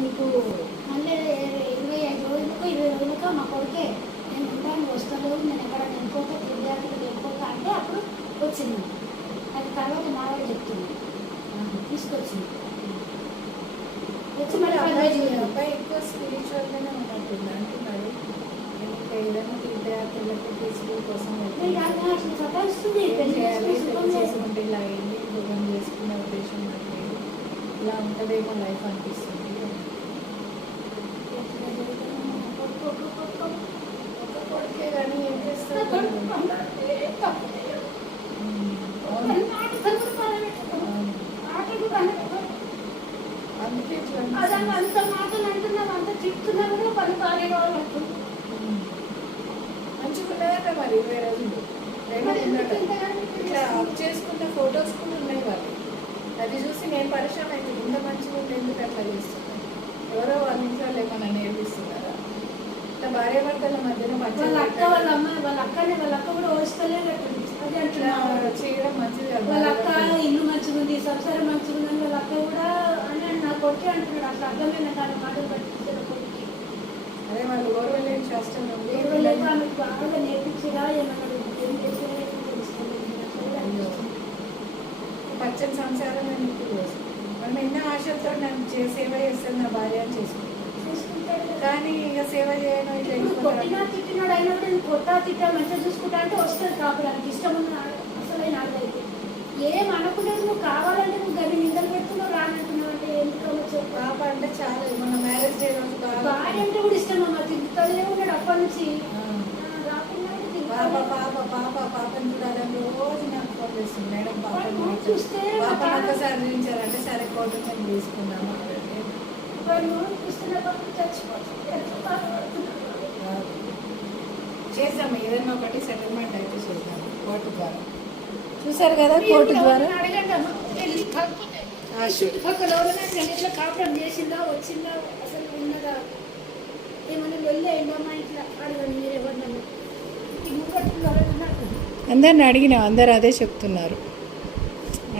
నీకు మళ్ళీ ఇరవై ఐదు రోజులకు ఇరవై రోజులకు మా కొడుకే నేను ఉంటాను వస్తాను నేను ఎక్కడ వెళ్ళిపోతా అంటే అప్పుడు వచ్చింది. అది తర్వాత మావాడు చెప్తుంది. తీసుకొచ్చింది. వచ్చి పది అబ్బాయి ఎక్కువ స్పిరిచువల్ గానే ఉన్నట్టుంది అంటున్నాడు ఏదైనా తీర్థయాత్రలకు కోసం సతాయిస్తుంది. చేసుకుంటే ఇలా అయింది భోగం చేసుకునే ఉద్దేశం నాకు లేదు. ఇలా ఉంటుందేమో లైఫ్ అనిపిస్తుంది ఒక కొడుకే కానీ ఏం చేస్తారు ఉమ్, అవును. అవును. అందుకే ఇట్లా అనిపిస్తుంది. ఉమ్. మంచిగా ఉన్నాయట మరి ఇరవై రోజులు ఇట్లా చేసుకున్న ఫొటోస్ కూడా ఉన్నాయి వాళ్ళు అది చూసి నేను పరిచయం అయితే ఇంత మంచిగా ఉంటే ఎందుకు అట్లా చేస్తున్నాను ఎవరో వాళ్ళ ఇంట్లో ఏమన్నా నేర్పిస్తున్నారా ఇట్లా భార్యాభర్తల మధ్యన మధ్య అక్క వాళ్ళ మధ్య అమ్మాయి వాళ్ళ అక్కనే వాళ్ళ అక్క కూడా వస్తలేనట్టుంది అది ఇట్లా అంటున్నా చేయడం మంచిది కాదు వాళ్ళ భార్య అక్క భర్తలు. ఇల్లు మంచిగా ఉంది సంసారం మంచిగా ఉందని వాళ్ళ అక్క కూడా అని అని నా అంటున్నాడు అసలు అర్థమైన కానీ మాటలు అదే వాళ్ళు ఓర్వలేని ఎవరు లేక ఆమెకు బాగా నేర్పించిరా ఏమన్నాడు ఏం చేసినా ఏం తెలుసుకోలేదు. అయ్యో. పచ్చని సంసారం నేను ఇప్పుడు మనం ఎన్నో ఆశలతో నన్ను సేవ చేస్తాను నా భార్య అని చేసుకుంటాను. కానీ ఇక సేవ చేయను కొట్టినా. తిట్టినాడు అయినా కూడా కొట్టా తిట్టా మంచిగా చూసుకుంటా అంటే వస్తుంది కాపురానికి ఇష్టం ఉన్న అసలైన ఆడదైతే ఏం అనుకునేది నువ్వు కావాలంటే నువ్వు గది నిందలు పెడుతున్నావు రానంటున్నావు అంటే ఎందుకన్నా చెప్పు పాప అంటే చాలా మన మ్యారేజ్ అంటే కూడా ఇష్టం అమ్మ తిరుగుతూనే ఉన్నాడు అప్పటి నుంచి. పాప పాప పాప పాపని చూడాలని రోజు నాకు ఫోన్ చేస్తుంది. మేడం వాడు చూస్తే చాలా- ఒక్కసారి చూపించారంటే సరే కోట మేము తీసుకున్నాము. చేద్దాం ఏదైనా ఒకటి సెటిల్మెంట్ అయితే చేద్దాం కోర్టు ద్వారా. చూసారు కదా కోర్టు ద్వారా? అడగండి ఆ, కాపురం చేసిందా వచ్చిందా అసలు ఉన్నదా? ఏమైనా వెళ్ళి అయిందమ్మా ఇట్లా? అడగండి మీరు ఎవరినన్నా ఈ. అందరిని అడిగినాం అందరు అదే చెప్తున్నారు.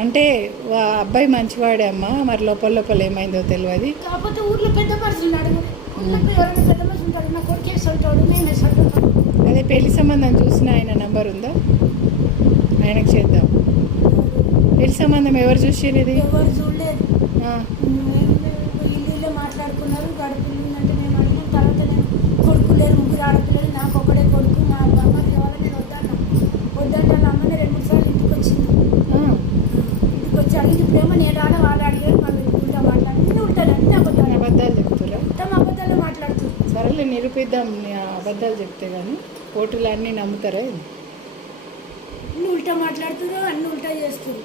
అంటే వా అబ్బాయి మంచివాడే అమ్మా మరి లోపల లోపల ఏమైందో తెలియదు. కాకపోతే ఊర్లో పెద్ద మనుషులు అడగండి ఊర్లో ఎవరైనా పెద్ద మనుషులు ఉంటాడు నా కొడుకు వేస్తుంటాడు నేను చదువుతాను. అదే పెళ్ళి సంబంధం చూసిన ఆయన నంబర్ ఉందా? ఆయనకు చేద్దాం. సంబంధం? ఎవరు చూసిరు ఇది ఎవరు చూడలేదు. ఇల్లు మాట్లాడుకున్నారు. గడుపులు అంటే మేము అడిగిన. తర్వాత నేను కొడుకు లేరు ముగ్గురు ఆడపిల్లలు. నాకు కొడుకు మా అమ్మకి కావాలని నేను వద్దన్నా. వద్దంటే వాళ్ళ అమ్మని రెండు మూడు సార్లు ఇంటికి వచ్చింది ఆ, ఇంటికి వచ్చి అడిగింది ప్రేమ నేను రాడ వాళ్ళు అడిగారు వాళ్ళు ఉల్టా మాట్లాడి. నేను ఉంటాను అన్ని అబద్ధాలు. అబద్ధాలు చెప్తురా? మొత్తం అబద్ధాలు మాట్లాడుతుంది సరేలే నిరూపిద్దాం అబద్ధాలు చెప్తే కానీ కోర్టులు అన్నీ నమ్ముతారా? అన్ని ఉల్టా మాట్లాడుతుందో అన్ని ఉల్టా చేస్తుంది